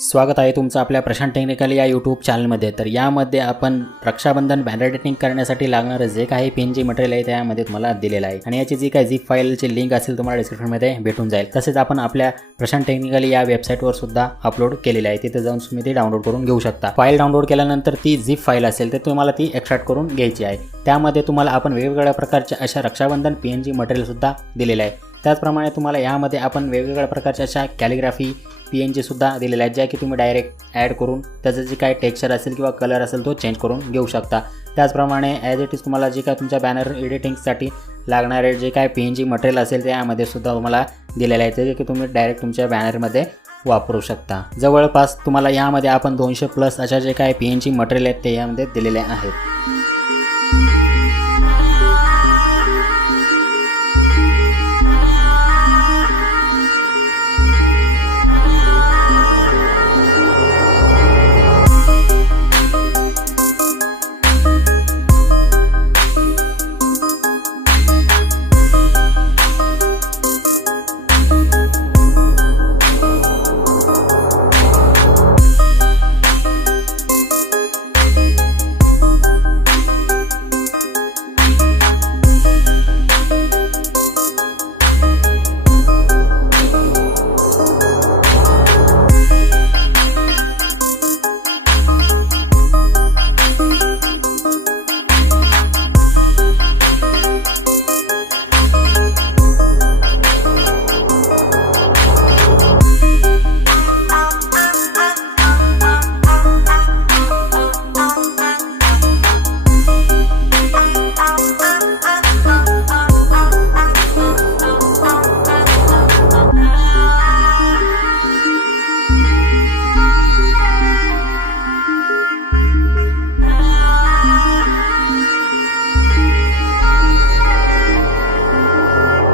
स्वागत आहे तुमचं आपल्या प्रशांत टेक्निकल या यूट्यूब चॅनलमध्ये। तर यामध्ये आपण रक्षाबंधन बॅनर एडिटिंग करण्यासाठी लागणारं जे काही PNG मटेरियल आहे त्यामध्ये तुम्हाला दिलेलं आहे आणि याची जी काही झिप फाईलची लिंक असेल तुम्हाला डिस्क्रिप्शनमध्ये भेटून जाईल। तसेच आपण आपल्या प्रशांत टेक्निकल या वेबसाईटवर सुद्धा अपलोड केलेलं आहे, तिथे जाऊन तुम्ही ती डाउनलोड करून घेऊ शकता। फाईल डाउनलोड केल्यानंतर ती झिप फाईल असेल तर तुम्हाला ती एक्सट्रॅक्ट करून घ्यायची आहे। त्यामध्ये तुम्हाला आपण वेगवेगळ्या प्रकारच्या अशा रक्षाबंधन PNG मटेरियल सुद्धा दिलेलं आहे। त्याचप्रमाणे तुम्हाला यामध्ये आपण वेगवेगळ्या प्रकारच्या अशा कॅलिग्राफी PNG सुद्धा दिलेला आहे, ज्या की तुम्ही डायरेक्ट ॲड करून त्याचं जे काही टेक्स्चर असेल किंवा कलर असेल तो चेंज करून घेऊ शकता। त्याचप्रमाणे ॲज इट इज तुम्हाला जे काय तुमच्या बॅनर एडिटिंगसाठी लागणारे जे काय PNG मटेरियल असेल त्यामध्ये सुद्धा तुम्हाला दिलेलं आहे, जे की तुम्ही डायरेक्ट तुमच्या बॅनरमध्ये वापरू शकता। जवळपास तुम्हाला यामध्ये आपण 200+ अशा जे काय PNG मटेरियल आहेत ते यामध्ये दिलेले आहेत।